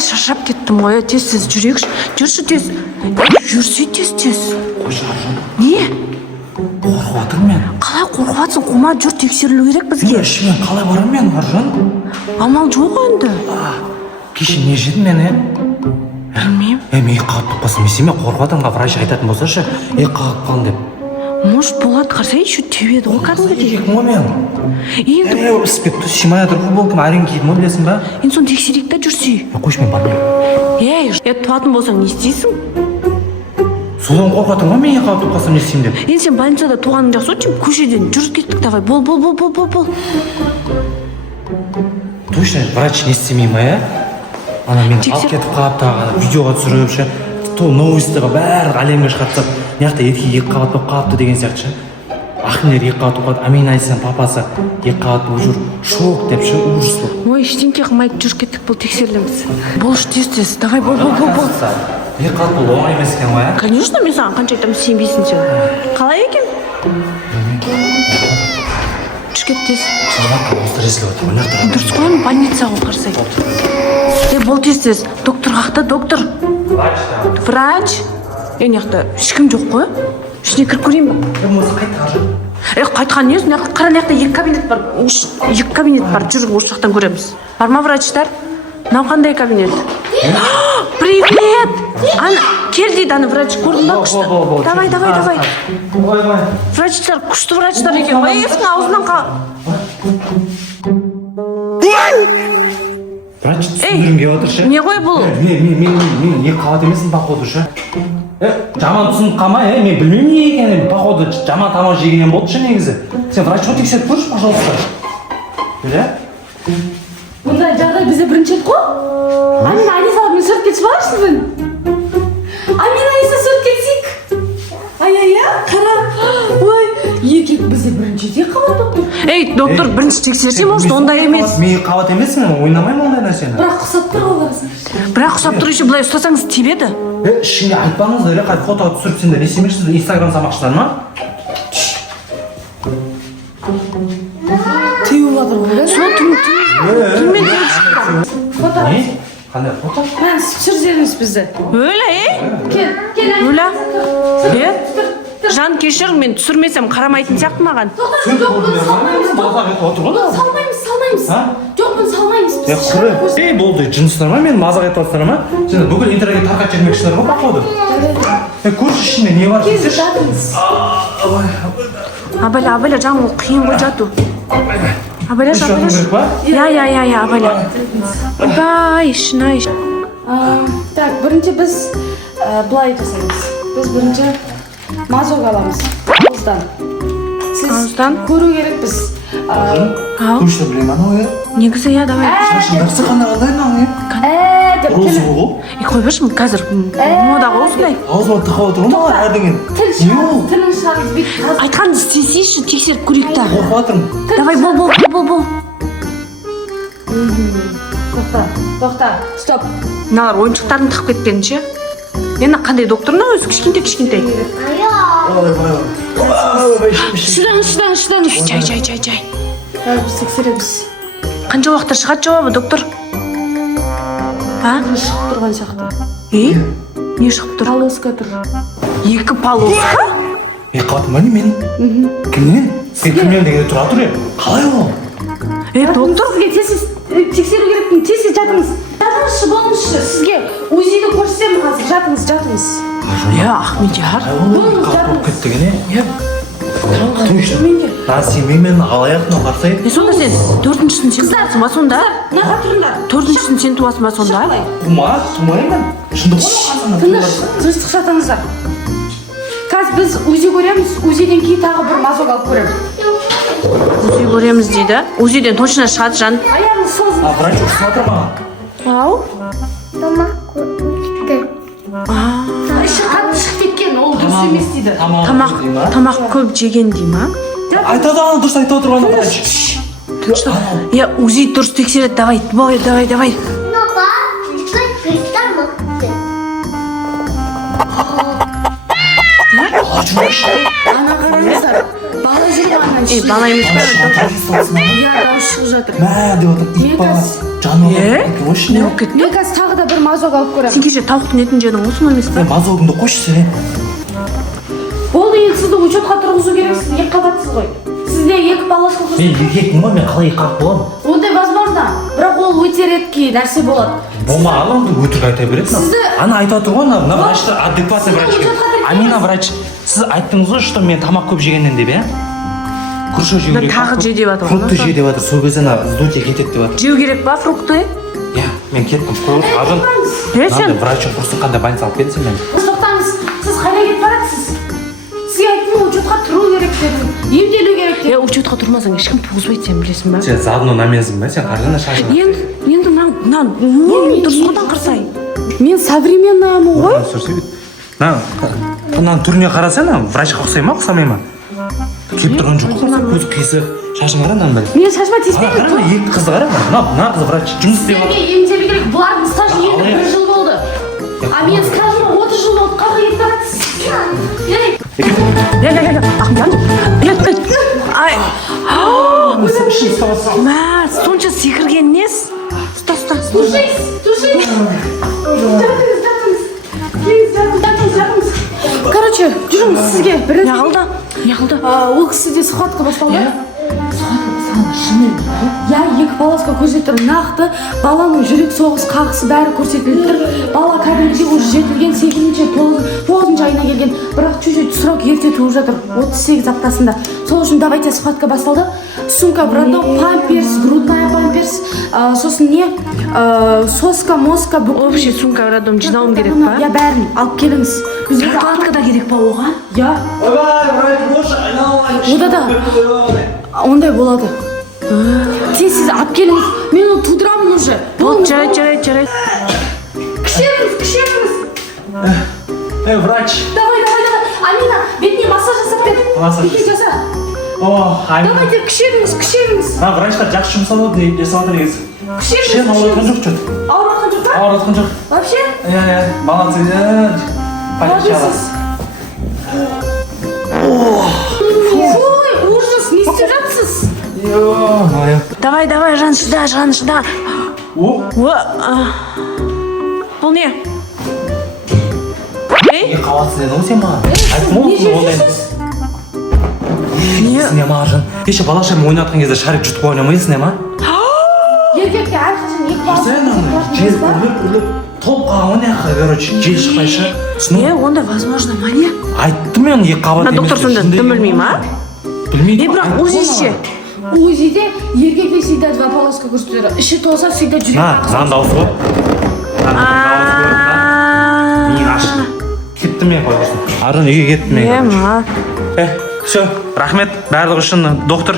шаршап кеттім ғой. Тез жүрейікші. Жүрші тез. Жүрсей тез. Қойшы Аржан. Не? Қорқып жатырмын мен. Қалай қорқыватсың? Қума жүр, тексерілу керек бізге. Ішімен қалай барамын мен, Аржан? Амал жоқ енді. Кеше не жедім мен, Білмеймін. Мен қағып қалсын, мен қорқып жатырмын, врач айтатын болсашы, қағып қалын деп. Может, болады, қарсай, еще тебеді ғой кәдімгідей. Екім ғой мен. Енді Іспекті симай жатыр футболкам әрең кидім ғой, білесің ба? енді соны тексерейік та жүрсей. Қойшы мен бармаймын. Туатын болсаң не істейсің? Содан қорқып жатырмын ғой, мен қағып қалсам не істеймін деп. Енді сен больницада туғаның жақсы ғой, көшеден жүріп кеттік, давай. Бол. Точно врач не істемей ма, Ана мен алып кетіп қалып тағы видеоға түсіріп ше, новостьтіға бәрі әлемге шығарып, мыяқта екі қабат болып қалыпты деген сияқты ше. Ахмелер екі қабат болып қалды, Амин Айсаның папасы екі қабат болып жүр, шок деп ше, ужас болып. Ой, ештеңке қылмайды, жүріп кеттік, бұл тексерілеміз. Бол, тез, давай, бол. Екі қабат бұл оңай емес екен ғой, Конечно, мен саған қанша айтамын, сенбейсің сен. Қалай екен? Жүріп кет тез. Дұрыс қой, больница ғой қарсай. Бол тез. Доктор қақта, доктор. Врач? Неқта, ешкім жоқ қой. Ішіне кіріп көрейін ба? Қайтқан не? Қара неқта екі кабинет бар. Жүр, осы жақтан көреміз. Бар ма врачтар? Мынау қандай кабинет? Привет! Кел дейді, аны врач көрдің ба күшті? Давай. Врачтар, күшті врачтар екен. Есің аузынан Врач түсіндірім кеп отыр ше. Не ғой бұл? Мен екі қабат емесін, походу ше. Жаман түсініп қалма, мен білмеймін не екенін, походу жаман тамақ жегеннен болды ше негізі. Сен врачқа тексеріп көрші, пожалуйста. Біле? Бұндай жағдай бізде бірінші рет қой. Амин Айсамен сүріп кетіп барсың. Амин Айса сүріп кетсек. Қара. Ой, еркек бізде бірінші рет қабат доктор. Доктор, бірінші тексерсе, может, ондай емес. Мен қабат емеспін, ойнамаймын ондай нәрсені. Бірақ құсап тұр ғой қарасың. Бірақ құсап тұр еще былай ұстасаңыз тебеді. Ішіңе айтпаңыздар, қай фото түсіріп сендер не істемекшісіздер, инстаграм салмақшысыздар ма? Теуіп жатыр ғой. Сол түнмен келіп шыққан. Фото. Қандай фото? Мән түсірсеңіз бізді. Өлә, Кел. Өлә. Жан кешір, мен түсірмесем қарамайтын сияқты маған. Салмаймыз. Жоқ, біз салмаймыз. Болды, жыныстар ма, мен мазақ етіп жатсыздар ма? Бүкіл интернетке тарқат жібермекшісіздер ма, походу? Көрші ішінде не бар? Кел, жатыңыз. Абайла, жаң ол қиын ғой жату. Абайла. Я, абайла. Ойбай, шынай. Так, бірінші біз былай жасаймыз. Біз бірінші мазок аламыз. Ауыздан. Ауыздан? Көру керек біз. Көрші білем, анау Негізі, давай. Шашындарсы қандай анау деп Розы ғой? Қой берші, қазір модаға осындай. Аузыма тықап отыр ғой, әрдеген. Тілін шығарыңыз бейт. Айтқанды істесейші, тексеріп көрейік та. Қорқып жатырмын. Давай, бол. Тоқта, стоп. Мыналар ойыншықтарын тығып кеткенше. Енді қандай докторына өзі кішкентай. Шыдаңыз. Жай. Біз тексереміз. Қанша уақытта шығады жауабы, доктор? Шығып тұрған сияқты. Не шығып тұр? Полоска тұр. Екі полоска? Қатым ба не мен? Кімнен? Сен кімнен дегенде тұра тұр қалай ол? Доктор? Сізге тексеру керекпін, тез жатыңыз. Жатыңызшы, болыңызшы. Сізге УЗИ-ді көрсетем қазір, жатыңыз. Ахмедияр. Болып кеттіген сенмен алаяқтың қарсай. Сонда сен төртіншісін сен туасың ба сонда? Наға тұрыңдар. Төртіншісін сен туасың ба сонда? Тумаймын. Шындық Тыныш жатыңыздар. Қазір біз УЗИ көреміз, УЗИ-ден кейін тағы бір мазок алып көреміз. УЗИ көреміз дейді. УЗИ-ден точно шығады жан. Аяғыңыз созын. Врач ұрсын жатыр маған. Ау? Тамақ көтті. Іші қатты шығып кеткен, ол дұрыс емес дейді. Тамақ көп жеген дей ма? Айтады, дұрыс айтып отыр ана врач. УЗИ дұрыс тексереді, давай. Папа, искать тамақты. Ана қараңыздар, бала жүріп анан ішінде. Бала емес пе? Дауыс шығып жатыр. Мә деп отыр, ит бала. Жаны Не болып кетті? Мен қазір тағы да бір мазок алып Сен көремін. кеше тауықтың етін жедің ғой, сонда емес сен пе? мазогыңды қойшы сен. Болды, енді сізді учетқа тұрғызу керексіз, екі қабатсыз ғой. Сізде екі полоска Мен көрсетеді. еркекпін ғой, мен қалай екі қабат боламын? Ондай возможно, бірақ ол өте редкий нәрсе болады. Болмаған онда өтірік айта береді. Сізді- Ана айтып отыр ғой, мына врачтар адекватный врач. Амина врач, сіз айттыңыз ғой, что мен тамақ көп жегеннен деп, иә? Күріш жеу керек. Тағы же деп жатыр ғой, Фрукты да? же деп жатыр. Сол кезде ана сдутие кетеді деп жатыр. Жеу керек па фрукты? Иә, мен кеттім. Аржан, Сен врачың құрсын қандай больница алып келдің сен мен. Тоқтаңыз, сіз қайда кетіп барасыз? Сізге айттым, учетқа тұру керек дедім, емделу керек дедім. учетқа тұрмасаң ешкім туғызбайды, сен білесің ба? Сен заодно намезің ба? Сен қаржана шашың. Енді мына не дұрыс қодан қырсай. Мен современныймын ғой. Мынаның түріне қарасana, врачқа ұқсай ма, ұқсамай ма? Келіп тұрған жоқ қой, көз қисық, шашың қара мынаның бәрі. Мен шашыма тиіспейді. Қара, екі қызды қара, мына қыз врач жұмыс істеп Сізге жатыр. емделу керек, бұлардың стажы енді 1 жыл болды. А мен стажым 30 жыл болды, қайда кетіп барасыз? Ей, Ай. Мә, сонша секірген нес? Ұста. тушись. Жатыңыз. Короче, жүріңіз сізге бір Не қылды? Ол кісіде схватка басталды. Схватка басталды, шынымен. Я екі полоска көрсетіп тұр, нақты баланың жүрек соғыс қағысы бәрі көрсетіліп тұр. Бала кәдімгідей уже жетілген 8-9 айына келген, бірақ чуть-чуть срок ерте туып жатыр, 38 аптасында. Сол үшін давайте схватка басталды. Сумка в роддом, памперс, грудная памперс, сосын не, соска, моска, Вообще сумка в роддом жинауым керек па? Я бәрін алып келіңіз. Бізге Прокладка да керек па оған? Я. Ода да. Ондай болады. Сіз алып келіңіз. Мен оны тудырамын уже. Вот, жарайды. Кішеріңіз. Врач. Давай. Амина, бетіне массаж жасап бер. Массаж. Беке жаса. О, Амина. Давайте, кішеріңіз. Врачтар жақсы жұмыс алып жасап жатыр негізі. Кішеріңіз. Ауырған жоқ что-то. Ауырған жоқ па? Ауырған жоқ. Вообще? Молодцы. Молодец. Ой, ужас, не істеп жатсыз. Давай, жан шыда. Бұл не? Ей? Қауатсыз еді ғой сен маған. Айттым Не ғой жеп ондай. жүрсіз? Есіне ма Аржан? Кеше балашам ойнатқан кезде шарик жұтып ойнамай есіне ма? Еркекке әрқашан екі баласы Үрлеп толып қалған ғой, короче, жел шықпайшы. Онда возможно ма не? Айттым мен екі қабат емес. Доктор сонда дым білмей ма? Білмейді. Бірақ УЗИ ше. УЗИде еркекте всегда 2 полоска көрсетеді. Іші толса всегда жүрек қағысы. Заң дауысы ғой. Мен ашық. Кеттім мен қойғысын. Аржан үйге кеттім мен. Ма? Все, рахмет барлығы үшін доктор.